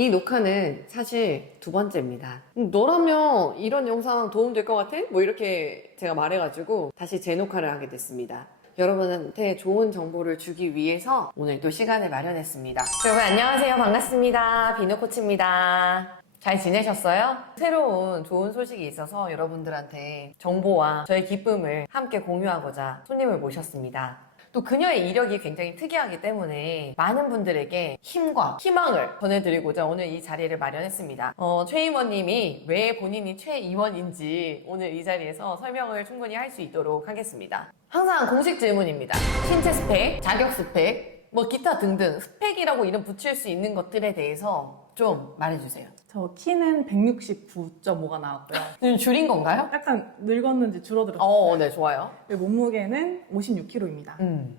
이 녹화는 사실 두 번째입니다. 너라면 이런 영상 도움될 것 같아? 뭐 이렇게 제가 말해가지고 다시 재녹화를 하게 됐습니다. 여러분한테 좋은 정보를 주기 위해서 오늘 또 시간을 마련했습니다. 여러분 안녕하세요. 반갑습니다. 비누코치입니다. 잘 지내셨어요? 새로운 좋은 소식이 있어서 여러분들한테 정보와 저의 기쁨을 함께 공유하고자 손님을 모셨습니다. 또 그녀의 이력이 굉장히 특이하기 때문에 많은 분들에게 힘과 희망을 전해드리고자 오늘 이 자리를 마련했습니다. 최임원님이 왜 본인이 최임원인지 오늘 이 자리에서 설명을 충분히 할 수 있도록 하겠습니다. 항상 공식 질문입니다. 신체 스펙, 자격 스펙, 뭐 기타 등등 스펙이라고 이름 붙일 수 있는 것들에 대해서 좀 말해주세요. 저 키는 169.5가 나왔고요. 지금 줄인 건가요? 약간 늙었는지 줄어들었어요. 네, 좋아요. 그리고 몸무게는 56kg입니다.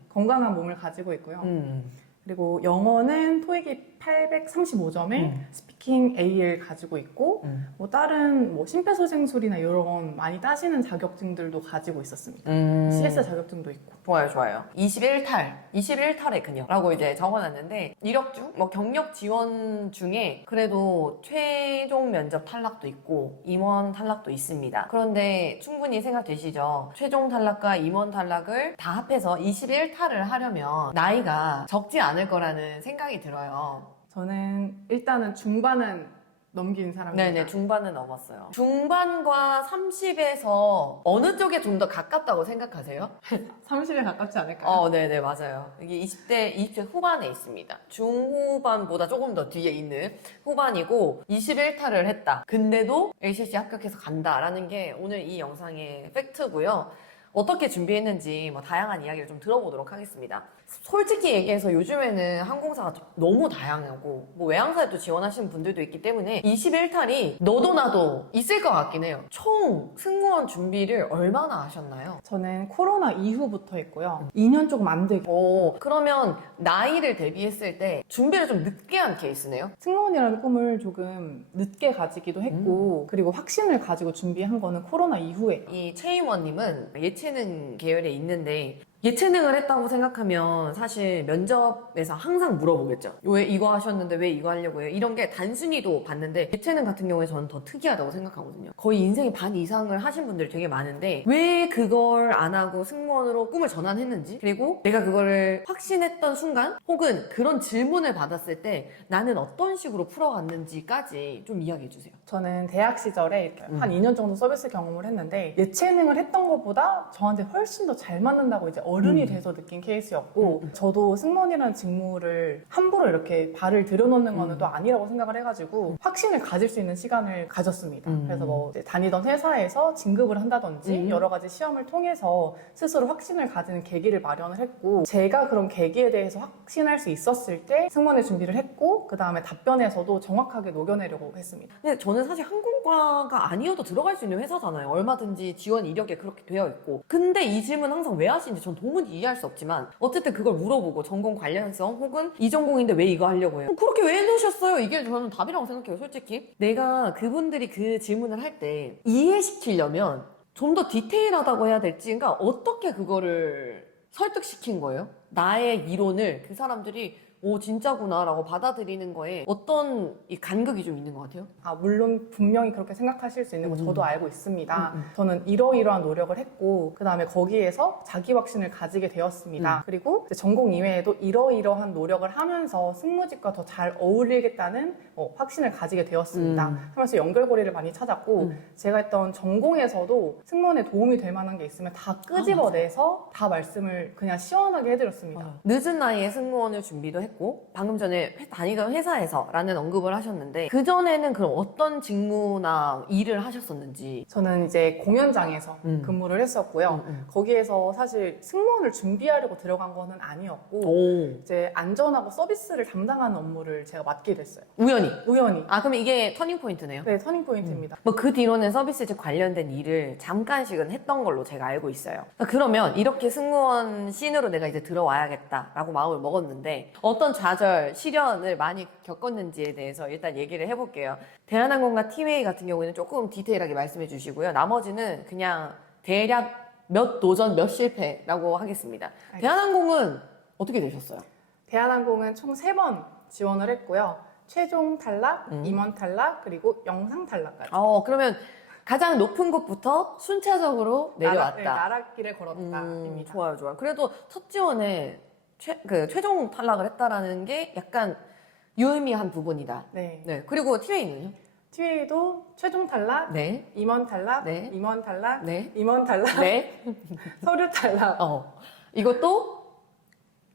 건강한 몸을 가지고 있고요. 그리고 영어는 토익이 835점에 스피킹 A를 가지고 있고 뭐 다른 뭐 심폐소생술이나 이런 많이 따시는 자격증들도 가지고 있었습니다. CS 자격증도 있고. 좋아요. 21탈의 그녀라고 이제 적어놨는데 이력 중, 뭐 경력 지원 중에 그래도 최종 면접 탈락도 있고 임원 탈락도 있습니다. 그런데 충분히 생각되시죠? 최종 탈락과 임원 탈락을 다 합해서 21탈을 하려면 나이가 적지 않을 거라는 생각이 들어요. 저는 일단은 중반은 넘긴 사람입니다. 네네, 중반은 넘었어요. 중반과 30에서 어느 쪽에 좀 더 가깝다고 생각하세요? 30에 가깝지 않을까요? 네네, 맞아요. 이게 20대 후반에 있습니다. 중후반보다 조금 더 뒤에 있는 후반이고 21탈을 했다. 근데도 LCC 합격해서 간다라는 게 오늘 이 영상의 팩트고요. 어떻게 준비했는지 뭐 다양한 이야기를 좀 들어보도록 하겠습니다. 솔직히 얘기해서 요즘에는 항공사가 너무 다양하고 뭐 외항사에도 지원하시는 분들도 있기 때문에 21탈이 너도 나도 있을 것 같긴 해요. 총 승무원 준비를 얼마나 하셨나요? 저는 코로나 이후부터 했고요. 2년 조금 안 되고. 그러면 나이를 대비했을 때 준비를 좀 늦게 한 케이스네요? 승무원이라는 꿈을 조금 늦게 가지기도 했고 그리고 확신을 가지고 준비한 거는 코로나 이후에. 이 최임원님은 예체능 계열에 있는데 예체능을 했다고 생각하면 사실 면접에서 항상 물어보겠죠. 왜 이거 하셨는데 왜 이거 하려고 해요? 이런 게 단순히도 봤는데 예체능 같은 경우에 저는 더 특이하다고 생각하거든요. 거의 인생의 반 이상을 하신 분들이 되게 많은데 왜 그걸 안 하고 승무원으로 꿈을 전환했는지, 그리고 내가 그거를 확신했던 순간 혹은 그런 질문을 받았을 때 나는 어떤 식으로 풀어갔는지까지 좀 이야기해 주세요. 저는 대학 시절에 이렇게 한 2년 정도 서비스 경험을 했는데 예체능을 했던 것보다 저한테 훨씬 더 잘 맞는다고 이제 어른이 돼서 느낀 케이스였고 저도 승무원이라는 직무를 함부로 이렇게 발을 들여놓는 거는 또 아니라고 생각을 해가지고 확신을 가질 수 있는 시간을 가졌습니다. 그래서 뭐 이제 다니던 회사에서 진급을 한다든지 여러 가지 시험을 통해서 스스로 확신을 가지는 계기를 마련을 했고 제가 그런 계기에 대해서 확신할 수 있었을 때 승무원의 준비를 했고 그 다음에 답변에서도 정확하게 녹여내려고 했습니다. 근데 저는 사실 항공과가 아니어도 들어갈 수 있는 회사잖아요. 얼마든지 지원 이력에 그렇게 되어 있고. 근데 이 질문 항상 왜 하시는지 전 도무지 이해할 수 없지만 어쨌든 그걸 물어보고 전공 관련성 혹은 이 전공인데 왜 이거 하려고 해요? 그렇게 왜 해놓으셨어요? 이게 저는 답이라고 생각해요, 솔직히. 내가 그분들이 그 질문을 할 때 이해시키려면 좀 더 디테일하다고 해야 될지, 그러니까 어떻게 그거를 설득시킨 거예요? 나의 이론을 그 사람들이 오 진짜구나 라고 받아들이는 거에 어떤 이 간극이 좀 있는 것 같아요? 물론 분명히 그렇게 생각하실 수 있는 거 저도 알고 있습니다. 저는 이러이러한 노력을 했고 그 다음에 거기에서 자기 확신을 가지게 되었습니다. 그리고 이제 전공 이외에도 이러이러한 노력을 하면서 승무직과 더 잘 어울리겠다는 확신을 가지게 되었습니다. 하면서 연결고리를 많이 찾았고 제가 했던 전공에서도 승무원에 도움이 될 만한 게 있으면 다 끄집어내서 다 말씀을 그냥 시원하게 해드렸습니다. 늦은 나이에 승무원을 준비도 했고 방금 전에 다니던 회사에서라는 언급을 하셨는데 그전에는 그럼 어떤 직무나 일을 하셨었는지. 저는 이제 공연장에서 근무를 했었고요. 거기에서 사실 승무원을 준비하려고 들어간 거는 아니었고 이제 안전하고 서비스를 담당하는 업무를 제가 맡게 됐어요. 우연히. 그럼 이게 터닝 포인트네요? 네, 터닝 포인트입니다. 뭐 그 뒤로는 서비스직 관련된 일을 잠깐씩은 했던 걸로 제가 알고 있어요. 그러면 이렇게 승무원 씬으로 내가 이제 들어와야겠다라고 마음을 먹었는데 어떤 좌절, 시련을 많이 겪었는지에 대해서 일단 얘기를 해볼게요. 대한항공과 티웨이 같은 경우에는 조금 디테일하게 말씀해 주시고요. 나머지는 그냥 대략 몇 도전, 몇 실패라고 하겠습니다. 대한항공은 어떻게 되셨어요? 대한항공은 총 3번 지원을 했고요. 최종 탈락, 임원 탈락, 그리고 영상 탈락까지. 그러면 가장 높은 곳부터 순차적으로 내려왔다. 나락길을 걸었다입니다. 좋아요, 좋아요. 그래도 첫 지원에 최종 탈락을 했다라는 게 약간 유의미한 부분이다. 네. 네. 그리고 TA는요? TA도 최종 탈락, 네. 임원 탈락, 네. 임원 탈락, 네. 임원 탈락, 네. 서류 탈락. 이것도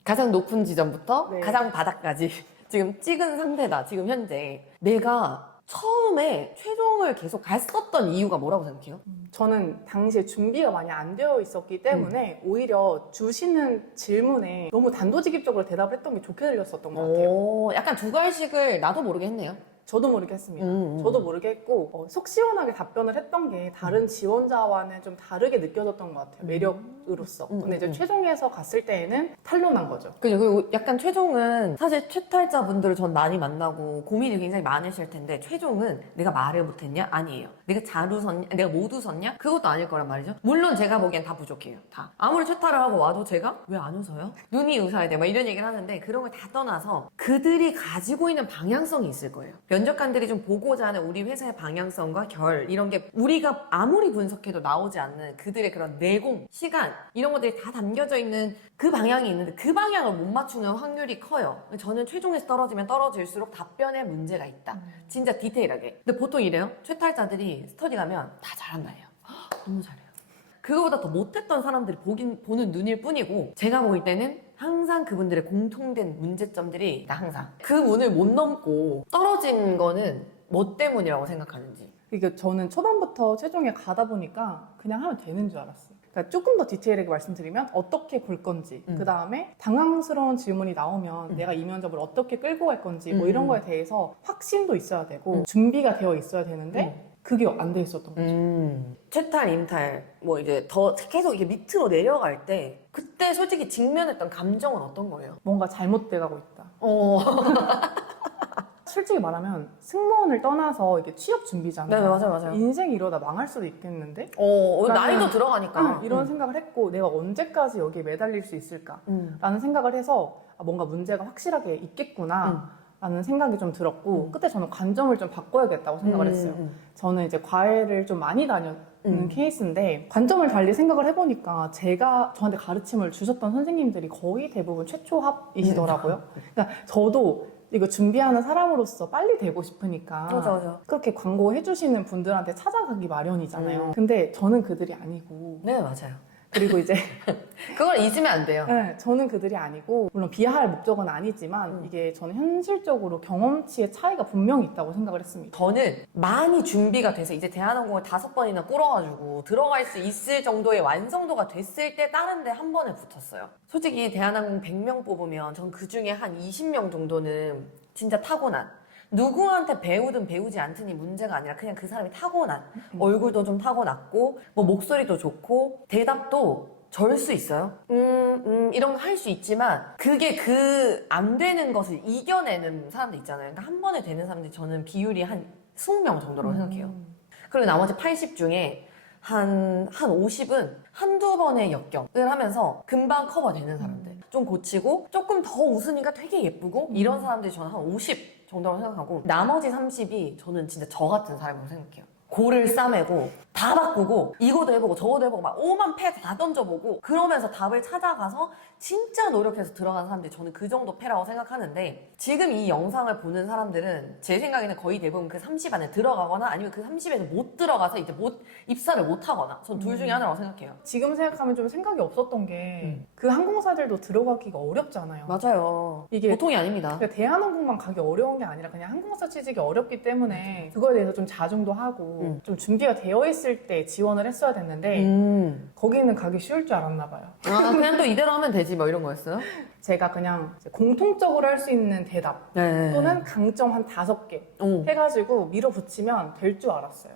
가장 높은 지점부터 네. 가장 바닥까지 지금 찍은 상태다. 지금 현재. 내가 처음에 최종을 계속 갔었던 이유가 뭐라고 생각해요? 저는 당시에 준비가 많이 안 되어 있었기 때문에 오히려 주시는 질문에 너무 단도직입적으로 대답을 했던 게 좋게 들렸었던 것 같아요. 약간 두 갈식을 나도 모르게 했네요. 저도 모르게 했습니다. 저도 모르게 했고 속 시원하게 답변을 했던 게 다른 지원자와는 좀 다르게 느껴졌던 것 같아요. 매력으로서. 근데 이제 최종에서 갔을 때에는 탄로난 거죠. 그리고 약간 최종은 사실 최탈자분들을 전 많이 만나고 고민이 굉장히 많으실 텐데 최종은 내가 말을 못했냐? 아니에요. 내가 잘 웃었냐? 내가 못 웃었냐? 그것도 아닐 거란 말이죠. 물론 제가 보기엔 다 부족해요. 다. 아무리 최탈을 하고 와도 제가 왜 안 웃어요? 눈이 웃어야 돼. 막 이런 얘기를 하는데 그런 걸 다 떠나서 그들이 가지고 있는 방향성이 있을 거예요. 면접관들이 좀 보고자 하는 우리 회사의 방향성과 결 이런 게 우리가 아무리 분석해도 나오지 않는 그들의 그런 내공, 시간 이런 것들이 다 담겨져 있는 그 방향이 있는데 그 방향을 못 맞추는 확률이 커요. 저는 최종에서 떨어지면 떨어질수록 답변에 문제가 있다. 진짜 디테일하게. 근데 보통 이래요. 최탈자들이 스터디 가면 다 잘한다 해요. 너무 잘해요. 그거보다 더 못했던 사람들이 보는 눈일 뿐이고 제가 보일 때는 항상 그분들의 공통된 문제점들이 있다. 항상 그 문을 못 넘고 떨어진 거는 뭐 때문이라고 생각하는지. 그러니까 저는 초반부터 최종에 가다 보니까 그냥 하면 되는 줄 알았어요. 그러니까 조금 더 디테일하게 말씀드리면 어떻게 볼 건지, 그 다음에 당황스러운 질문이 나오면 내가 이 면접을 어떻게 끌고 갈 건지 뭐 이런 거에 대해서 확신도 있어야 되고 준비가 되어 있어야 되는데 그게 안 돼 있었던 거죠. 최탈, 임탈, 뭐 이제 더 계속 이게 밑으로 내려갈 때 그때 솔직히 직면했던 감정은 어떤 거예요? 뭔가 잘못돼 가고 있다. 솔직히 말하면 승무원을 떠나서 이게 취업 준비잖아요. 네, 맞아요. 인생이 이러다 망할 수도 있겠는데? 나이도 들어가니까. 이런 생각을 했고 내가 언제까지 여기에 매달릴 수 있을까? 라는 생각을 해서 뭔가 문제가 확실하게 있겠구나 라는 생각이 좀 들었고 그때 저는 관점을 좀 바꿔야겠다고 생각을 했어요. 저는 이제 과외를 좀 많이 다녔는 케이스인데 관점을 달리 생각을 해보니까 제가 저한테 가르침을 주셨던 선생님들이 거의 대부분 최초합이시더라고요. 그러니까 저도 이거 준비하는 사람으로서 빨리 되고 싶으니까 맞아. 그렇게 광고해주시는 분들한테 찾아가기 마련이잖아요. 근데 저는 그들이 아니고 네, 맞아요. 그리고 이제 그걸 잊으면 안 돼요. 네, 저는 그들이 아니고 물론 비하할 목적은 아니지만 이게 저는 현실적으로 경험치의 차이가 분명히 있다고 생각을 했습니다. 저는 많이 준비가 돼서 이제 대한항공을 5번이나 꿇어가지고 들어갈 수 있을 정도의 완성도가 됐을 때 다른 데 한 번에 붙었어요. 솔직히 대한항공 100명 뽑으면 전 그 중에 한 20명 정도는 진짜 타고난 누구한테 배우든 배우지 않든이 문제가 아니라 그냥 그 사람이 타고난 얼굴도 좀 타고났고 뭐 목소리도 좋고 대답도 절 수 있어요. 이런 거 할 수 있지만 그게 안 되는 것을 이겨내는 사람들 있잖아요. 그러니까 한 번에 되는 사람들이 저는 비율이 한 20명 정도라고 생각해요. 그리고 나머지 80 중에 한 50은 한두 번의 역경을 하면서 금방 커버되는 사람들. 좀 고치고 조금 더 웃으니까 되게 예쁘고 이런 사람들이 저는 한 50 정도라고 생각하고 나머지 30이 저는 진짜 저 같은 사람이라고 생각해요. 고를 싸매고 다 바꾸고 이것도 해보고 저것도 해보고 막 오만 패 다 던져보고 그러면서 답을 찾아가서 진짜 노력해서 들어간 사람들이 저는 그 정도 패라고 생각하는데 지금 이 영상을 보는 사람들은 제 생각에는 거의 대부분 그 30 안에 들어가거나 아니면 그 30에서 못 들어가서 이제 입사를 못 하거나 전 둘 중에 하나라고 생각해요. 지금 생각하면 좀 생각이 없었던 게 그 항공사들도 들어가기가 어렵잖아요. 맞아요. 이게 보통이 아닙니다. 그러니까 대한항공만 가기 어려운 게 아니라 그냥 항공사 취직이 어렵기 때문에 그거에 대해서 좀 자중도 하고 좀 준비가 되어 있을 때 지원을 했어야 됐는데 거기는 가기 쉬울 줄 알았나 봐요. 그냥 또 이대로 하면 되지 뭐 이런 거였어요? 제가 그냥 공통적으로 할 수 있는 대답 네. 또는 강점 한 5개 해가지고 밀어붙이면 될 줄 알았어요.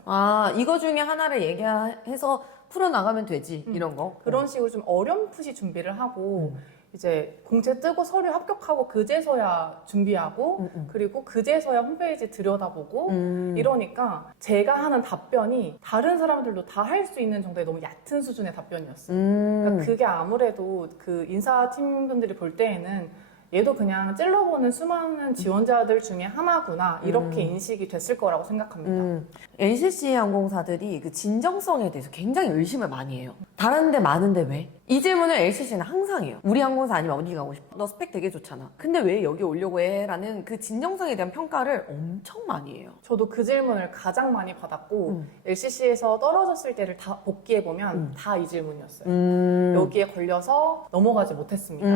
이거 중에 하나를 얘기해서 풀어나가면 되지 이런 거. 그런 식으로 좀 어렴풋이 준비를 하고 이제 공채 뜨고 서류 합격하고 그제서야 준비하고 그리고 그제서야 홈페이지 들여다보고 이러니까 제가 하는 답변이 다른 사람들도 다 할 수 있는 정도의 너무 얕은 수준의 답변이었어요. 그러니까 그게 아무래도 그 인사팀분들이 볼 때에는 얘도 그냥 찔러보는 수많은 지원자들 중에 하나구나 이렇게 인식이 됐을 거라고 생각합니다. LCC 항공사들이 그 진정성에 대해서 굉장히 의심을 많이 해요. 다른 데 많은데 왜? 이 질문을 LCC는 항상 해요. 우리 항공사 아니면 어디 가고 싶어? 너 스펙 되게 좋잖아. 근데 왜 여기 오려고 해? 라는 그 진정성에 대한 평가를 엄청 많이 해요. 저도 그 질문을 가장 많이 받았고 LCC에서 떨어졌을 때를 다 복귀해보면 다 이 질문이었어요. 여기에 걸려서 넘어가지 못했습니다.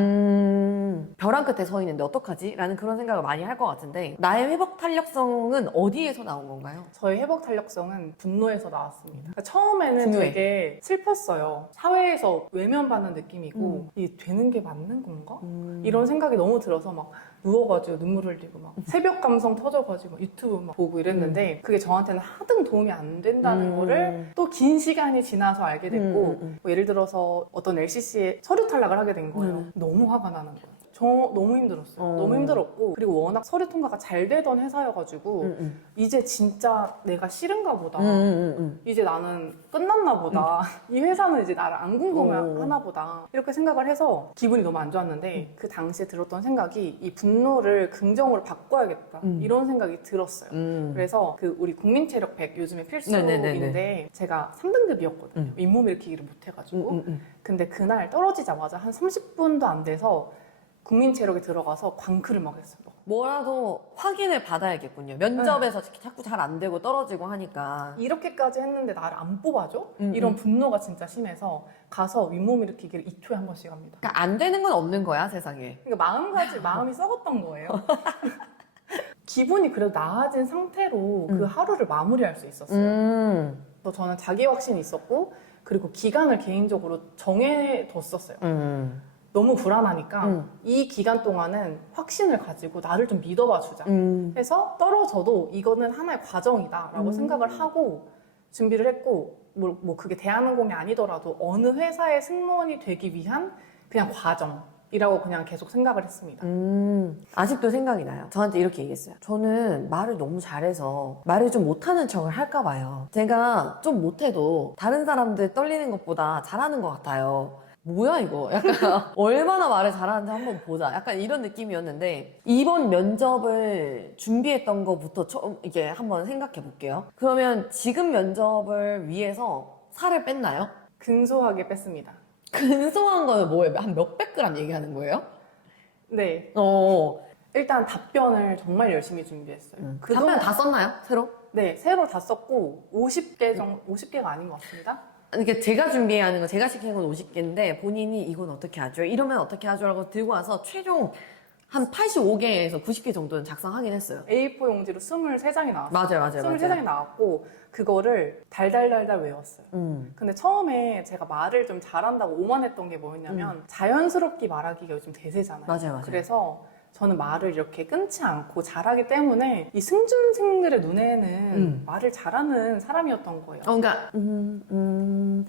벼랑 끝에 서 있는데 어떡하지? 라는 그런 생각을 많이 할 것 같은데 나의 회복 탄력성은 어디에서 나온 건가요? 저의 회복 탄력성은 분노에서 나왔습니다. 그러니까 처음에는 분노에. 되게 슬펐어요. 사회에서 외면받는 느낌이고 이게 되는 게 맞는 건가? 이런 생각이 너무 들어서 막 누워가지고 눈물 흘리고 막 새벽 감성 터져가지고 유튜브 막 보고 이랬는데 그게 저한테는 하등 도움이 안 된다는 거를 또 긴 시간이 지나서 알게 됐고 뭐 예를 들어서 어떤 LCC에 서류 탈락을 하게 된 거예요. 너무 화가 나는 거예요. 저 너무 힘들었어요. 너무 힘들었고 그리고 워낙 서류 통과가 잘 되던 회사여가지고 이제 진짜 내가 싫은가 보다. 이제 나는 끝났나 보다. 이 회사는 이제 나를 안 궁금해하나 보다. 이렇게 생각을 해서 기분이 너무 안 좋았는데 그 당시에 들었던 생각이 이 분노를 긍정으로 바꿔야겠다. 이런 생각이 들었어요. 그래서 그 우리 국민체력 100 요즘에 필수인데 제가 3등급이었거든요. 잇몸 일으키기를 못해가지고 근데 그날 떨어지자마자 한 30분도 안 돼서 국민체력에 들어가서 광크를 막 했어요. 뭐라도 확인을 받아야겠군요. 면접에서 자꾸 잘 안 되고 떨어지고 하니까. 이렇게까지 했는데 나를 안 뽑아줘? 이런 분노가 진짜 심해서 가서 윗몸 일으키기를 2초에 한 번씩 합니다. 그러니까 안 되는 건 없는 거야, 세상에. 그러니까 마음이 썩었던 거예요. 기분이 그래도 나아진 상태로 그 하루를 마무리할 수 있었어요. 또 저는 자기 확신이 있었고 그리고 기간을 개인적으로 정해뒀었어요. 너무 불안하니까 이 기간 동안은 확신을 가지고 나를 좀 믿어봐 주자 해서 떨어져도 이거는 하나의 과정이다 라고 생각을 하고 준비를 했고 뭐 그게 대한항공이 아니더라도 어느 회사의 승무원이 되기 위한 그냥 과정이라고 그냥 계속 생각을 했습니다. 아직도 생각이 나요. 저한테 이렇게 얘기했어요. 저는 말을 너무 잘해서 말을 좀 못하는 척을 할까 봐요. 제가 좀 못해도 다른 사람들 떨리는 것보다 잘하는 것 같아요. 뭐야 이거 약간 얼마나 말을 잘하는지 한번 보자 약간 이런 느낌이었는데 이번 면접을 준비했던 것부터 처음 이게 한번 생각해 볼게요. 그러면 지금 면접을 위해서 살을 뺐나요? 근소하게 뺐습니다. 근소한 거는 뭐예요? 한 몇백 그램 얘기하는 거예요? 네. 일단 답변을 정말 열심히 준비했어요. 답변 다 썼나요? 새로? 네, 새로 다 썼고 50개 정도, 50개가 아닌 것 같습니다. 그러니까 제가 준비해야 하는 거, 제가 시키는 건 50개인데 본인이 이건 어떻게 하죠? 이러면 어떻게 하죠? 라고 들고 와서 최종 한 85개에서 90개 정도는 작성하긴 했어요. A4 용지로 23장이 나왔어요. 맞아요. 23장이 나왔고 그거를 달달달달 외웠어요. 근데 처음에 제가 말을 좀 잘한다고 오만했던 게 뭐였냐면 자연스럽게 말하기가 요즘 대세잖아요. 맞아요. 그래서 저는 말을 이렇게 끊지 않고 잘하기 때문에 이 승준생들의 눈에는 말을 잘하는 사람이었던 거예요. 그러니까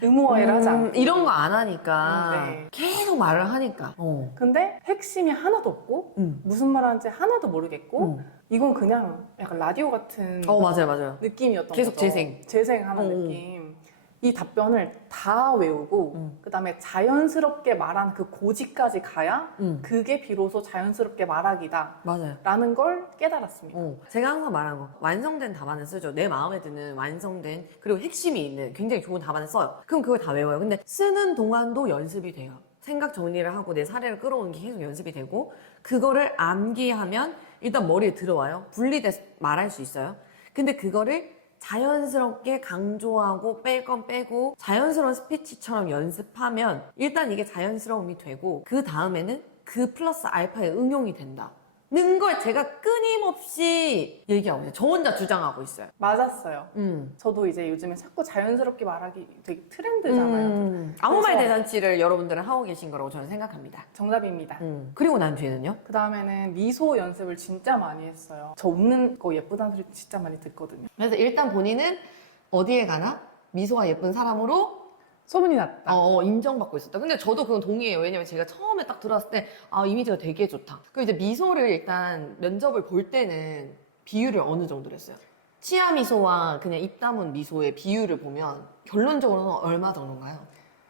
의무화를 하지 않고. 이런 거 안 하니까 네. 계속 말을 하니까. 근데 핵심이 하나도 없고 무슨 말 하는지 하나도 모르겠고 이건 그냥 약간 라디오 같은 맞아요. 느낌이었던 계속 거죠. 재생하는 느낌. 이 답변을 다 외우고 그다음에 자연스럽게 말하는 그 고지까지 가야 그게 비로소 자연스럽게 말하기다 맞아요. 라는 걸 깨달았습니다. 제가 항상 말하는 거 완성된 답안을 쓰죠. 내 마음에 드는 완성된 그리고 핵심이 있는 굉장히 좋은 답안을 써요. 그럼 그걸 다 외워요. 근데 쓰는 동안도 연습이 돼요. 생각 정리를 하고 내 사례를 끌어오는 게 계속 연습이 되고 그거를 암기하면 일단 머리에 들어와요. 분리돼서 말할 수 있어요. 근데 그거를 자연스럽게 강조하고 뺄 건 빼고 자연스러운 스피치처럼 연습하면 일단 이게 자연스러움이 되고 그 다음에는 그 플러스 알파의 응용이 된다는 걸 제가 끊임없이 얘기하고 있어요. 저 혼자 주장하고 있어요. 맞았어요. 저도 이제 요즘에 자꾸 자연스럽게 말하기 되게 트렌드잖아요. 아무 말 그래서 대잔치를 여러분들은 하고 계신 거라고 저는 생각합니다. 정답입니다. 그리고 난 뒤에는요? 그 다음에는 미소 연습을 진짜 많이 했어요. 저 웃는 거 예쁘다는 소리 진짜 많이 듣거든요. 그래서 일단 본인은 어디에 가나 미소가 예쁜 사람으로 소문이 났다. 인정받고 있었다. 근데 저도 그건 동의해요. 왜냐면 제가 처음에 딱 들어왔을 때, 이미지가 되게 좋다. 그럼 이제 미소를 일단 면접을 볼 때는 비율을 어느 정도로 했어요? 치아 미소와 그냥 입 다문 미소의 비율을 보면 결론적으로는 얼마 정도인가요?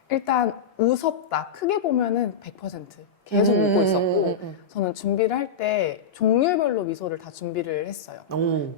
일단 웃었다. 크게 보면은 100%. 계속 웃고 있었고 저는 준비를 할 때 종류별로 미소를 다 준비를 했어요.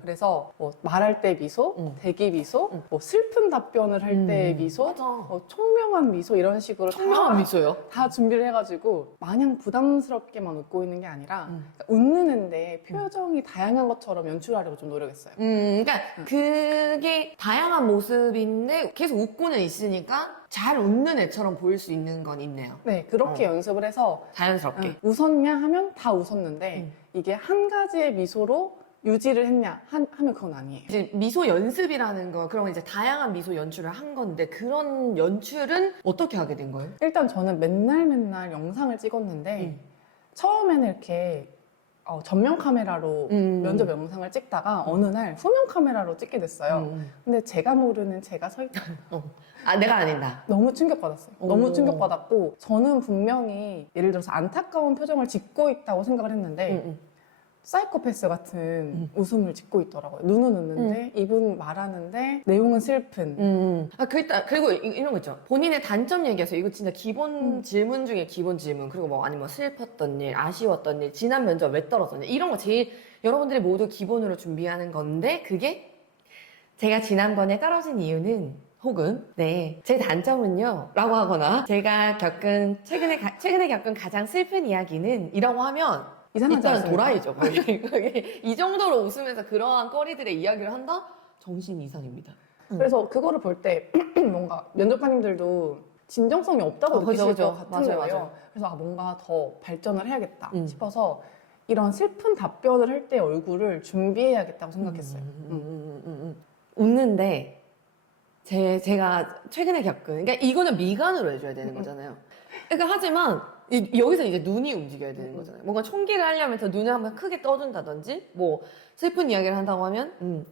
그래서 뭐 말할 때 미소, 대기 미소, 뭐 슬픈 답변을 할 때 미소, 맞아. 총명한 미소 이런 식으로 청명한 미소요? 다 준비를 해가지고 마냥 부담스럽게만 웃고 있는 게 아니라 웃는데 표정이 다양한 것처럼 연출하려고 좀 노력했어요. 그러니까 그게 다양한 모습인데 계속 웃고는 있으니까 잘 웃는 애처럼 보일 수 있는 건 있네요. 네, 그렇게 연습을 해서 자연스럽게. 웃었냐 하면 다 웃었는데 이게 한 가지의 미소로 유지를 했냐 하면 그건 아니에요. 이제 미소 연습이라는 거, 그러면 이제 다양한 미소 연출을 한 건데 그런 연출은 어떻게 하게 된 거예요? 일단 저는 맨날 영상을 찍었는데 처음에는 이렇게 전면 카메라로 면접 영상을 찍다가 어느 날 후면 카메라로 찍게 됐어요. 근데 제가 모르는 제가 서 있다. 아, 내가 아닌다. 너무 충격받았어요. 너무 충격받았고 저는 분명히 예를 들어서 안타까운 표정을 짓고 있다고 생각을 했는데 사이코패스 같은 웃음을 짓고 있더라고요. 눈은 웃는데 입은 말하는데 내용은 슬픈. 아, 그리고 이런 거 있죠. 본인의 단점 얘기해서 이거 진짜 기본 질문 중에 기본 질문. 그리고 뭐 아니면 슬펐던 일, 아쉬웠던 일, 지난 면접 왜 떨어졌냐. 이런 거 제일 여러분들이 모두 기본으로 준비하는 건데 그게 제가 지난번에 떨어진 이유는 혹은 제 단점은요 라고 하거나 제가 최근에 겪은 가장 슬픈 이야기는 이라고 하면 이상하지 일단 않습니까? 도라이죠. 거의. 이 정도로 웃으면서 그러한 거리들의 이야기를 한다? 정신 이상입니다. 그래서 그거를 볼 때 뭔가 면접관님들도 진정성이 없다고 느끼실 그죠. 것 같은 맞아요, 거예요. 맞아요. 그래서 뭔가 더 발전을 해야겠다 싶어서 이런 슬픈 답변을 할 때 얼굴을 준비해야겠다고 생각했어요. 웃는데 제가 최근에 겪은 그러니까 이거는 미간으로 해줘야 되는 거잖아요. 그러니까 하지만 여기서 이제 눈이 움직여야 되는 거잖아요. 뭔가 총기를 하려면 더 눈을 한번 크게 떠준다든지 뭐 슬픈 이야기를 한다고 하면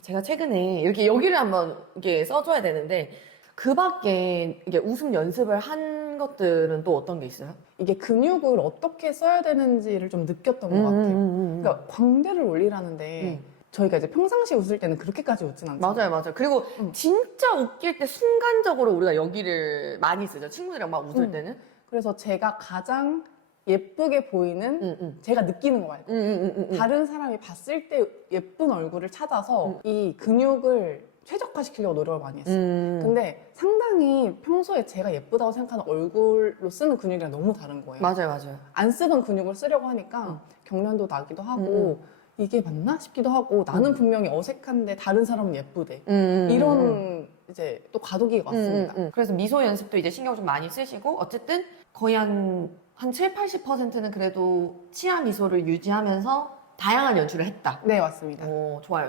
제가 최근에 이렇게 여기를 한번 이렇게 써줘야 되는데 그 밖에 이게 웃음 연습을 한 것들은 또 어떤 게 있어요? 이게 근육을 어떻게 써야 되는지를 좀 느꼈던 것 같아요. 그러니까 광대를 올리라는데 저희가 이제 평상시 웃을 때는 그렇게까지 웃진 않잖아요. 맞아요. 그리고 진짜 웃길 때 순간적으로 우리가 여기를 많이 쓰죠. 친구들이랑 막 웃을 때는. 그래서 제가 가장 예쁘게 보이는 제가 느끼는 거 말고 다른 사람이 봤을 때 예쁜 얼굴을 찾아서 이 근육을 최적화시키려고 노력을 많이 했어요. 근데 상당히 평소에 제가 예쁘다고 생각하는 얼굴로 쓰는 근육이랑 너무 다른 거예요. 맞아요. 안 쓰던 근육을 쓰려고 하니까 경련도 나기도 하고 이게 맞나 싶기도 하고 나는 분명히 어색한데 다른 사람은 예쁘대. 이런 이제 또 과도기가 왔습니다. 그래서 미소 연습도 이제 신경 좀 많이 쓰시고 어쨌든 거의 한 7, 80%는 그래도 치아 미소를 유지하면서 다양한 연출을 했다. 네, 맞습니다. 오, 좋아요.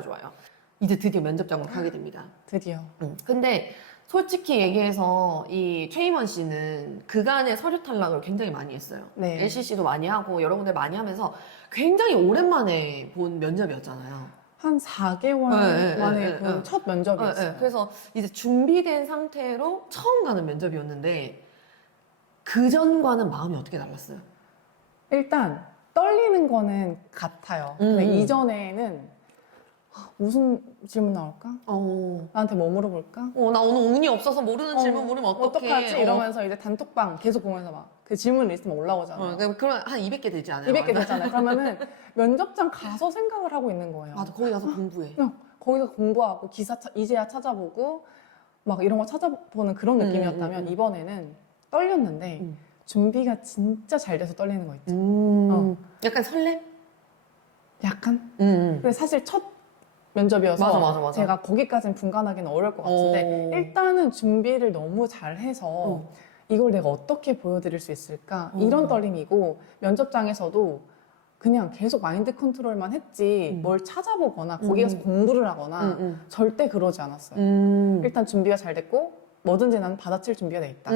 이제 드디어 면접 장악하게 됩니다. 드디어. 근데 솔직히 얘기해서 이 최임원 씨는 그간의 서류 탈락을 굉장히 많이 했어요. 네. LCC도 많이 하고 여러분들 많이 하면서 굉장히 오랜만에 본 면접이었잖아요. 한 4개월 만에 본 첫 면접이었어요. 그래서 이제 준비된 상태로 처음 가는 면접이었는데 그 전과는 마음이 어떻게 달랐어요? 일단 떨리는 거는 같아요. 근데 이전에는 무슨 질문 나올까? 나한테 뭐 물어볼까? 나 오늘 운이 없어서 모르는 질문 물으면 어떡해. 어떡하지? 이러면서 이제 단톡방 계속 보면서 막 그 질문 리스트만 올라오잖아요. 그러면 한 200개 되지 않아요? 200개 되잖아요. 그러면은 면접장 가서 생각을 하고 있는 거예요. 맞아, 거기 가서 공부해. 그냥 거기서 공부하고 기사 이제야 찾아보고 막 이런 거 찾아보는 그런 느낌이었다면 이번에는 떨렸는데 준비가 진짜 잘 돼서 떨리는 거 있죠. 약간 설렘? 약간? 근데 사실 첫 면접이어서 맞아. 제가 거기까지는 분간하기는 어려울 것 같은데 일단은 준비를 너무 잘해서 이걸 내가 어떻게 보여드릴 수 있을까 이런 떨림이고 면접장에서도 그냥 계속 마인드 컨트롤만 했지 뭘 찾아보거나 거기 가서 공부를 하거나 절대 그러지 않았어요. 일단 준비가 잘 됐고 뭐든지 나는 받아칠 준비가 돼 있다.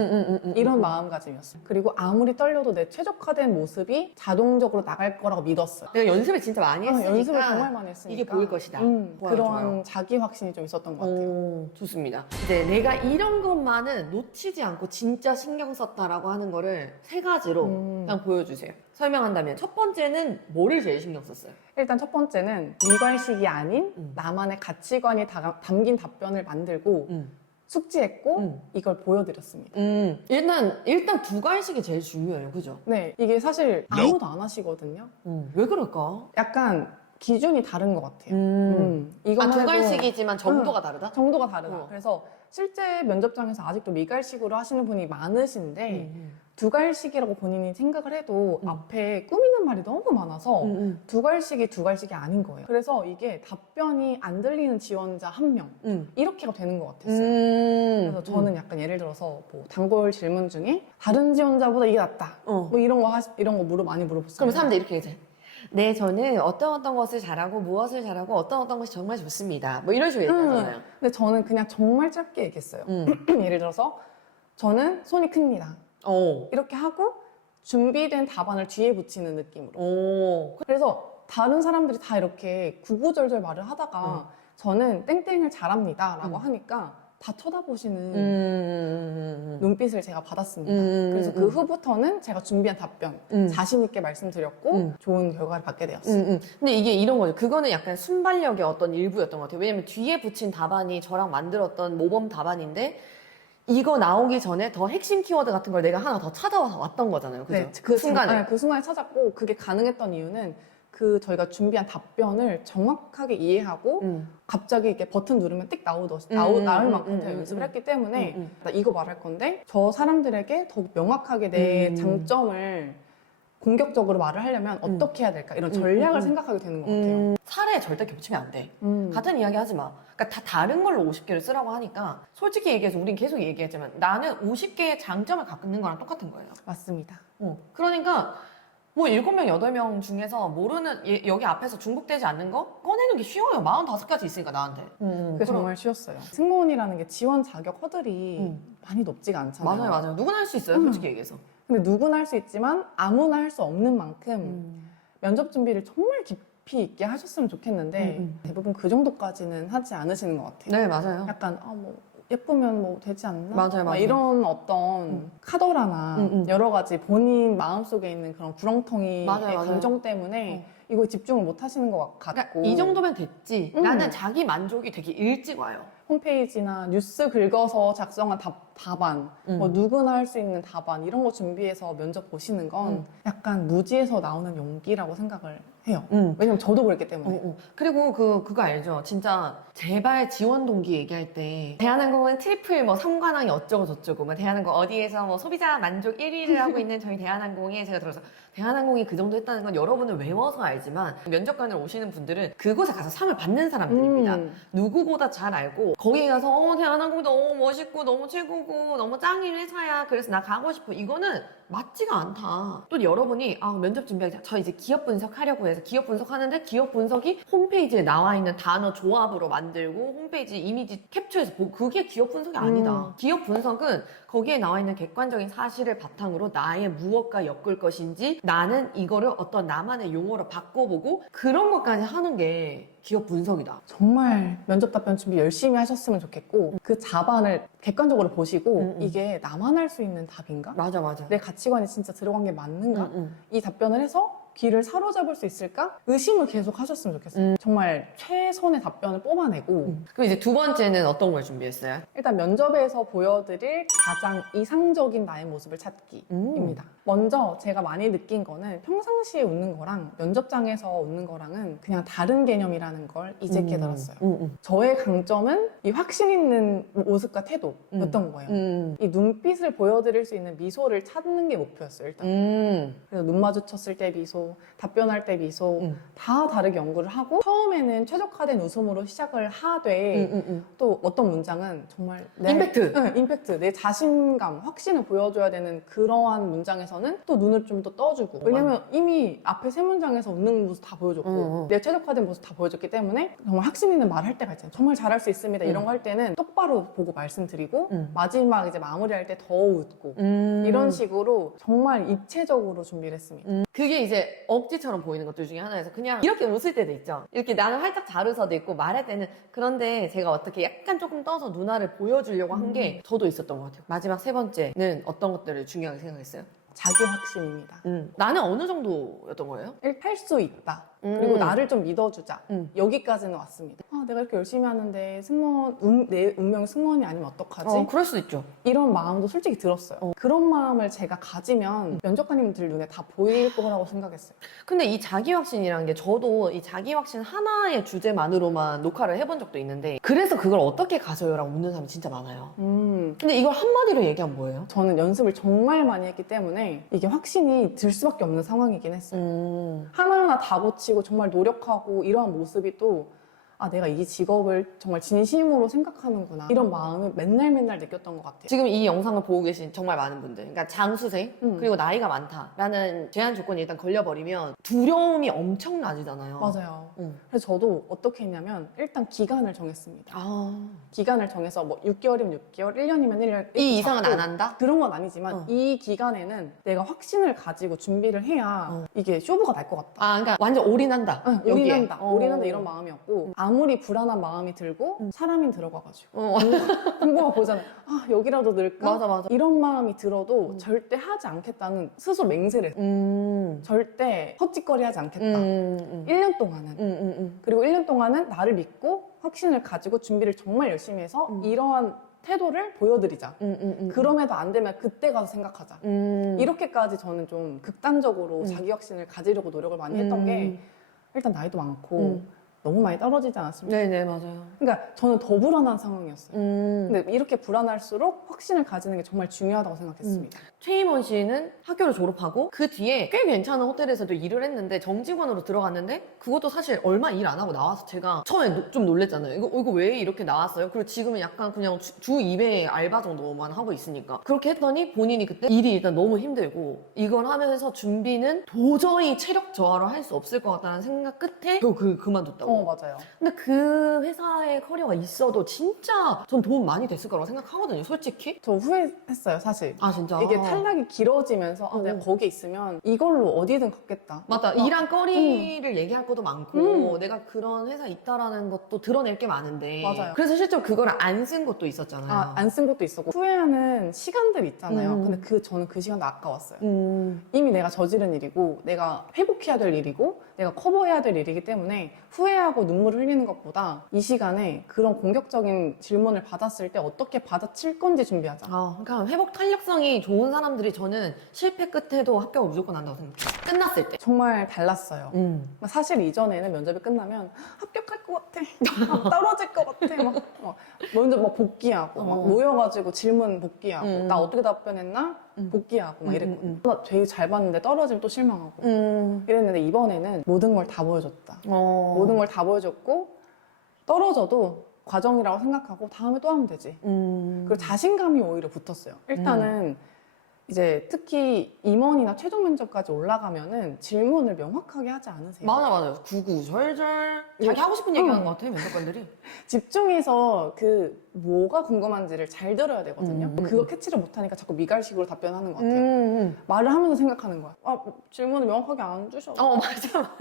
이런 마음가짐이었어요. 그리고 아무리 떨려도 내 최적화된 모습이 자동적으로 나갈 거라고 믿었어요. 내가 연습을 진짜 많이 했으니까 연습을 정말 많이 했으니까 이게 보일 것이다. 그런 자기 확신이 좀 있었던 것 같아요. 좋습니다. 이제 내가 이런 것만은 놓치지 않고 진짜 신경 썼다라고 하는 거를 3가지로 그냥 보여주세요. 설명한다면 첫 번째는 뭐를 제일 신경 썼어요? 일단 첫 번째는 미관식이 아닌 나만의 가치관이 담긴 답변을 만들고 숙지했고 이걸 보여드렸습니다. 일단 두 가지씩이 제일 중요해요. 그죠? 네, 이게 사실 아무도 안 하시거든요. 왜 그럴까? 약간 기준이 다른 것 같아요. 이건 두 해도 갈씩이지만 정도가 다르다? 정도가 다르다. 그래서 실제 면접장에서 아직도 미갈식으로 하시는 분이 많으신데 두 갈식이라고 본인이 생각을 해도 앞에 꾸미는 말이 너무 많아서 두 갈식이 아닌 거예요. 그래서 이게 답변이 안 들리는 지원자 한 명 이렇게가 되는 것 같았어요. 그래서 저는 약간 예를 들어서 뭐 단골 질문 중에 다른 지원자보다 이게 낫다. 뭐 이런 거 많이 물어봤어요. 그럼 사람들이 이렇게 얘기해. 네, 저는 어떤 것을 잘하고 무엇을 잘하고 어떤 것이 정말 좋습니다. 뭐 이런 식으로 얘기하잖아요. 근데 저는 그냥 정말 짧게 얘기했어요. 예를 들어서 저는 손이 큽니다. 이렇게 하고 준비된 답안을 뒤에 붙이는 느낌으로. 그래서 다른 사람들이 다 이렇게 구구절절 말을 하다가 저는 땡땡을 잘합니다 라고 하니까 다 쳐다보시는 눈빛을 제가 받았습니다. 그래서 그 후부터는 제가 준비한 답변 자신 있게 말씀드렸고 좋은 결과를 받게 되었어요. 근데 이게 이런 거죠. 그거는 약간 순발력의 어떤 일부였던 것 같아요. 왜냐면 뒤에 붙인 답안이 저랑 만들었던 모범 답안인데 이거 나오기 전에 더 핵심 키워드 같은 걸 내가 하나 더 찾아왔던 거잖아요. 그죠? 네, 그 순간에. 그 순간에 찾았고 그게 가능했던 이유는 저희가 준비한 답변을 정확하게 이해하고 갑자기 이렇게 버튼 누르면 띡 나올 만큼 제가 연습을 했기 때문에 나 이거 말할 건데 저 사람들에게 더욱 명확하게 내 장점을 공격적으로 말을 하려면 어떻게 해야 될까 이런 전략을 생각하게 되는 것 같아요. 사례에 절대 겹치면 안 돼. 같은 이야기 하지 마. 그러니까 다 다른 걸로 50개를 쓰라고 하니까 솔직히 얘기해서 우린 계속 얘기했지만 나는 50개의 장점을 갖는 거랑 똑같은 거예요. 맞습니다. 그러니까 뭐 7명, 8명 중에서 모르는 여기 앞에서 중복되지 않는 거 꺼내는 게 쉬워요. 45가지 있으니까 나한테. 그게 정말 쉬웠어요. 승무원이라는 게 지원 자격 허들이 많이 높지가 않잖아요. 맞아요. 누구나 할 수 있어요. 솔직히 얘기해서. 근데 누구나 할 수 있지만 아무나 할 수 없는 만큼 면접 준비를 정말 깊이 있게 하셨으면 좋겠는데 대부분 그 정도까지는 하지 않으시는 것 같아요. 네, 맞아요. 약간 뭐 예쁘면 뭐 되지 않나? 맞아요. 막 이런 어떤 카더라나 여러 가지 본인 마음속에 있는 그런 구렁텅이의 맞아요. 감정 때문에 이거 집중을 못 하시는 것 같고 그러니까 이 정도면 됐지. 나는 자기 만족이 되게 일찍 와요. 홈페이지나 뉴스 긁어서 작성한 답안, 뭐 누구나 할 수 있는 답안 이런 거 준비해서 면접 보시는 건 약간 무지에서 나오는 용기라고 생각을 해요. 왜냐면 저도 그랬기 때문에. 그리고 그거 알죠? 진짜 제발 지원 동기 얘기할 때 대한항공은 트리플 뭐 3관왕이 어쩌고 저쩌고 뭐 대한항공 어디에서 뭐 소비자 만족 1위를 하고 있는 저희 대한항공에 제가 들어서 대한항공이 그 정도 했다는 건 여러분은 외워서 알지만 면접관으로 오시는 분들은 그곳에 가서 상을 받는 사람들입니다. 누구보다 잘 알고 거기에 가서 대한항공이 너무 멋있고 너무 최고고 너무 짱인 회사야 그래서 나 가고 싶어 이거는 맞지가 않다. 또 여러분이 면접 준비하기 전 저 이제 기업 분석하려고 해서 기업 분석하는데 기업 분석이 홈페이지에 나와 있는 단어 조합으로 만들고 홈페이지 이미지 캡처해서 보고 그게 기업 분석이 아니다. 기업 분석은 거기에 나와 있는 객관적인 사실을 바탕으로 나의 무엇과 엮을 것인지 나는 이거를 어떤 나만의 용어로 바꿔보고 그런 것까지 하는 게 기업 분석이다. 정말 면접 답변 준비 열심히 하셨으면 좋겠고 그 답안을 객관적으로 보시고 이게 나만 할 수 있는 답인가? 맞아. 내 가치관이 진짜 들어간 게 맞는가? 이 답변을 해서 귀를 사로잡을 수 있을까? 의심을 계속 하셨으면 좋겠어요. 정말 최선의 답변을 뽑아내고 그럼 이제 두 번째는 어떤 걸 준비했어요? 일단 면접에서 보여드릴 가장 이상적인 나의 모습을 찾기입니다. 먼저 제가 많이 느낀 거는 평상시에 웃는 거랑 면접장에서 웃는 거랑은 그냥 다른 개념이라는 걸 이제 깨달았어요. 저의 강점은 이 확신 있는 모습과 태도였던 거예요. 이 눈빛을 보여드릴 수 있는 미소를 찾는 게 목표였어요, 일단. 그래서 눈 마주쳤을 때 미소, 답변할 때 미소 다 다르게 연구를 하고 처음에는 최적화된 웃음으로 시작을 하되 또 어떤 문장은 정말 임팩트, 내 자신감, 확신을 보여줘야 되는 그러한 문장에서는 또 눈을 좀 더 떠주고 왜냐면 이미 앞에 세 문장에서 웃는 모습 다 보여줬고 내 최적화된 모습 다 보여줬기 때문에 정말 확신 있는 말을 할 때가 있잖아요. 정말 잘할 수 있습니다. 이런 거 할 때는 똑바로 보고 말씀드리고 마지막 이제 마무리할 때 더 웃고 이런 식으로 정말 입체적으로 준비를 했습니다. 그게 이제 억지처럼 보이는 것들 중에 하나여서 그냥 이렇게 웃을 때도 있죠. 이렇게 나는 활짝 잘 웃어도 있고 말할 때는 그런데 제가 어떻게 약간 조금 떠서 누나를 보여주려고 한 게 저도 있었던 것 같아요. 마지막 세 번째는 어떤 것들을 중요하게 생각했어요? 자기 확신입니다. 나는 어느 정도였던 거예요? 할 수 있다. 그리고 나를 좀 믿어주자. 여기까지는 왔습니다. 내가 이렇게 열심히 하는데 내 운명이 승무원이 아니면 어떡하지? 그럴 수 있죠. 이런 마음도 솔직히 들었어요. 그런 마음을 제가 가지면 면접관님들 눈에 다 보일 거라고 생각했어요. 근데 이 자기 확신이라는 게 저도 이 자기 확신 하나의 주제만으로만 녹화를 해본 적도 있는데 그래서 그걸 어떻게 가져요라고 묻는 사람이 진짜 많아요. 근데 이걸 한마디로 얘기하면 뭐예요? 저는 연습을 정말 많이 했기 때문에 이게 확신이 들 수밖에 없는 상황이긴 했어요. 하나하나 다 고치고 정말 노력하고 이러한 모습이 또 내가 이 직업을 정말 진심으로 생각하는구나 이런 마음을 맨날 느꼈던 것 같아요. 지금 이 영상을 보고 계신 정말 많은 분들, 그러니까 장수생 그리고 나이가 많다라는 제한 조건이 일단 걸려버리면 두려움이 엄청나지잖아요. 맞아요. 그래서 저도 어떻게 했냐면 일단 기간을 정했습니다. 기간을 정해서 뭐 6개월이면 6개월, 1년이면 1년 이 이상은 안 한다? 그런 건 아니지만 이 기간에는 내가 확신을 가지고 준비를 해야 이게 쇼부가 날 것 같다. 그러니까 완전 올인한다. 올인한다. 올인한다 이런 마음이었고 아무리 불안한 마음이 들고 사람이 들어가가지고 공부가 보잖아요. 여기라도 넣을까? 맞아. 이런 마음이 들어도 절대 하지 않겠다는 스스로 맹세를 했어요. 절대 헛짓거리 하지 않겠다. 1년 동안은. 그리고 1년 동안은 나를 믿고 확신을 가지고 준비를 정말 열심히 해서 이러한 태도를 보여드리자. 그럼에도 안 되면 그때 가서 생각하자. 이렇게까지 저는 좀 극단적으로 자기 확신을 가지려고 노력을 많이 했던 게 일단 나이도 많고 너무 많이 떨어지지 않았습니까? 네네, 맞아요. 그러니까 저는 더 불안한 상황이었어요. 근데 이렇게 불안할수록 확신을 가지는 게 정말 중요하다고 생각했습니다. 최임원 씨는 학교를 졸업하고 그 뒤에 꽤 괜찮은 호텔에서도 일을 했는데 정직원으로 들어갔는데 그것도 사실 얼마 일 안 하고 나와서 제가 처음에 좀 놀랬잖아요. 이거 왜 이렇게 나왔어요? 그리고 지금은 약간 그냥 주 2배 알바 정도만 하고 있으니까. 그렇게 했더니 본인이 그때 일이 일단 너무 힘들고 이걸 하면서 준비는 도저히 체력 저하로 할 수 없을 것 같다는 생각 끝에 결국 그만뒀다고. 맞아요. 근데 그 회사의 커리어가 있어도 진짜 전 도움 많이 됐을 거라고 생각하거든요, 솔직히. 저 후회했어요, 사실. 진짜? 이게 탈락이 길어지면서 내가 거기에 있으면 이걸로 어디든 갔겠다. 맞다. 일한 거리를 얘기할 것도 많고 내가 그런 회사 있다라는 것도 드러낼 게 많은데 맞아요. 그래서 실제로 그거를 안 쓴 것도 있었잖아요. 안 쓴 것도 있었고 후회하는 시간들이 있잖아요. 근데 저는 그 시간도 아까웠어요. 이미 내가 저지른 일이고 내가 회복해야 될 일이고 내가 커버해야 될 일이기 때문에 후회하고 눈물을 흘리는 것보다 이 시간에 그런 공격적인 질문을 받았을 때 어떻게 받아칠 건지 준비하자. 그러니까 회복 탄력성이 좋은 사람들이 저는 실패 끝에도 합격을 무조건 한다고 생각해요. 끝났을 때. 정말 달랐어요. 사실 이전에는 면접이 끝나면 합격할 것 같아. 떨어질 것 같아. 막 먼저 막 복귀하고 막 모여가지고 질문 복귀하고 나 어떻게 답변했나? 복귀하고 막 이랬거든요. 나 되게 잘 봤는데 떨어지면 또 실망하고 이랬는데 이번에는 모든 걸 다 보여줬다. 모든 걸 다 보여줬고 떨어져도 과정이라고 생각하고 다음에 또 하면 되지. 그리고 자신감이 오히려 붙었어요. 일단은 이제 특히 임원이나 최종 면접까지 올라가면은 질문을 명확하게 하지 않으세요? 맞아. 구구절절 자기 하고 싶은 얘기하는 것 같아요, 면접관들이. 집중해서 뭐가 궁금한지를 잘 들어야 되거든요. 그거 캐치를 못하니까 자꾸 미갈식으로 답변하는 것 같아요. 말을 하면서 생각하는 거야. 질문을 명확하게 안 주셔서. 맞아.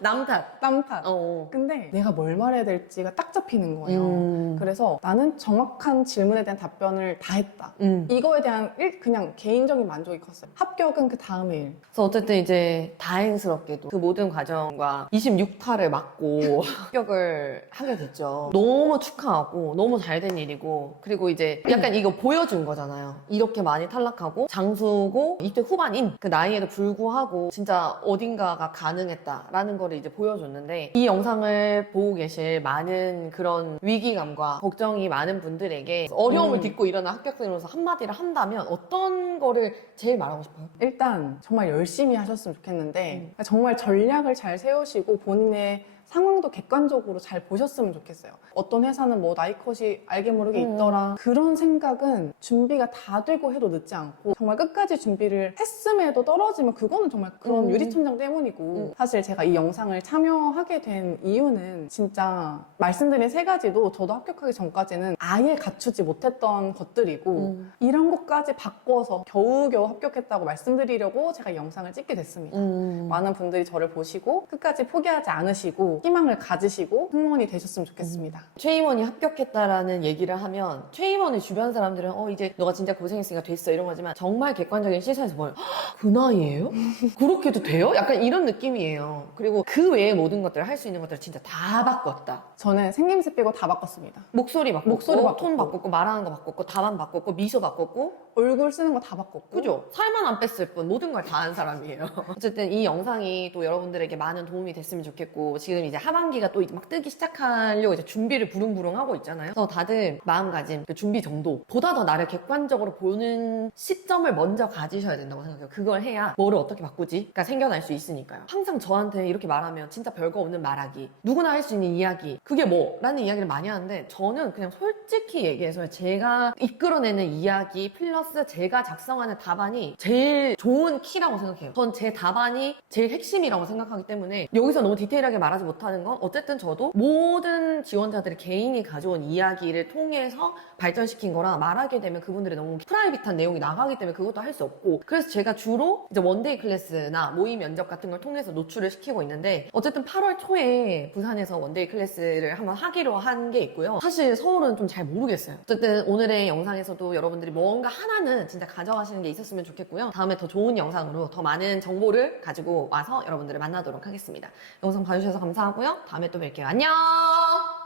남 탓. 남 탓. 근데 내가 뭘 말해야 될지가 딱 잡히는 거예요. 그래서 나는 정확한 질문에 대한 답변을 다 했다. 이거에 대한 그냥 개인적인 만족이 컸어요. 합격은 그 다음에 일. 그래서 어쨌든 이제 다행스럽게도 그 모든 과정과 26타를 맞고 합격을 하게 됐죠. 너무 축하하고 너무 잘 된 일이고 그리고 이제 약간 이거 보여준 거잖아요. 이렇게 많이 탈락하고 장수고 20대 후반인 그 나이에도 불구하고 진짜 어딘가가 가능했다라는 거를 이제 보여줬는데 이 영상을 보고 계실 많은 그런 위기감과 걱정이 많은 분들에게 어려움을 딛고 일어난 합격생으로서 한마디를 한다면 어떤 거를 제일 말하고 싶어요? 일단 정말 열심히 하셨으면 좋겠는데 정말 전략을 잘 세우시고 본인의 상황도 객관적으로 잘 보셨으면 좋겠어요. 어떤 회사는 뭐 나이컷이 알게 모르게 있더라. 그런 생각은 준비가 다 되고 해도 늦지 않고 정말 끝까지 준비를 했음에도 떨어지면 그거는 정말 그런 유리천장 때문이고 사실 제가 이 영상을 참여하게 된 이유는 진짜 말씀드린 세 가지도 저도 합격하기 전까지는 아예 갖추지 못했던 것들이고 이런 것까지 바꿔서 겨우겨우 합격했다고 말씀드리려고 제가 이 영상을 찍게 됐습니다. 많은 분들이 저를 보시고 끝까지 포기하지 않으시고 하시고 희망을 가지시고 승무원이 되셨으면 좋겠습니다. 최임원이 합격했다라는 얘기를 하면 최임원의 주변 사람들은 이제 너가 진짜 고생했으니까 됐어 이런 거지만 정말 객관적인 시선에서 보면 그 나이에요? 그렇게도 돼요? 약간 이런 느낌이에요. 그리고 그 외의 모든 것들을 할 수 있는 것들을 진짜 다 바꿨다. 저는 생김새 빼고 다 바꿨습니다. 목소리 바꿨고, 목소리 바꿨고. 톤 바꿨고, 말하는 거 바꿨고, 답안 바꿨고, 미소 바꿨고, 얼굴 쓰는 거 다 바꿨고. 그죠? 살만 안 뺐을 뿐 모든 걸 다 한 사람이에요. 어쨌든 이 영상이 또 여러분들에게 많은 도움이 됐으면 좋겠고 지금 이제 하반기가 또 이제 막 뜨기 시작하려고 이제 준비를 부릉부릉 하고 있잖아요. 그래서 다들 마음가짐, 그 준비 정도 보다 더 나를 객관적으로 보는 시점을 먼저 가지셔야 된다고 생각해요. 그걸 해야 뭐를 어떻게 바꾸지가 생겨날 수 있으니까요. 항상 저한테 이렇게 말하면 진짜 별거 없는 말하기, 누구나 할 수 있는 이야기, 그게 뭐라는 이야기를 많이 하는데 저는 그냥 솔직히 얘기해서 제가 이끌어내는 이야기 플러스 제가 작성하는 답안이 제일 좋은 키라고 생각해요. 전 제 답안이 제일 핵심이라고 생각하기 때문에 여기서 너무 디테일하게 말하지 못하는 건 어쨌든 저도 모든 지원자들이 개인이 가져온 이야기를 통해서 발전시킨 거라 말하게 되면 그분들의 너무 프라이빗한 내용이 나가기 때문에 그것도 할 수 없고 그래서 제가 주로 이제 원데이 클래스나 모의 면접 같은 걸 통해서 노출을 시키고 있는데 어쨌든 8월 초에 부산에서 원데이 클래스를 한번 하기로 한 게 있고요. 사실 서울은 좀 잘 모르겠어요. 어쨌든 오늘의 영상에서도 여러분들이 뭔가 하나는 진짜 가져가시는 게 있었으면 좋겠고요. 다음에 더 좋은 영상으로 더 많은 정보를 가지고 와서 여러분들을 만나도록 하겠습니다. 영상 봐주셔서 감사하고요. 다음에 또 뵐게요. 안녕!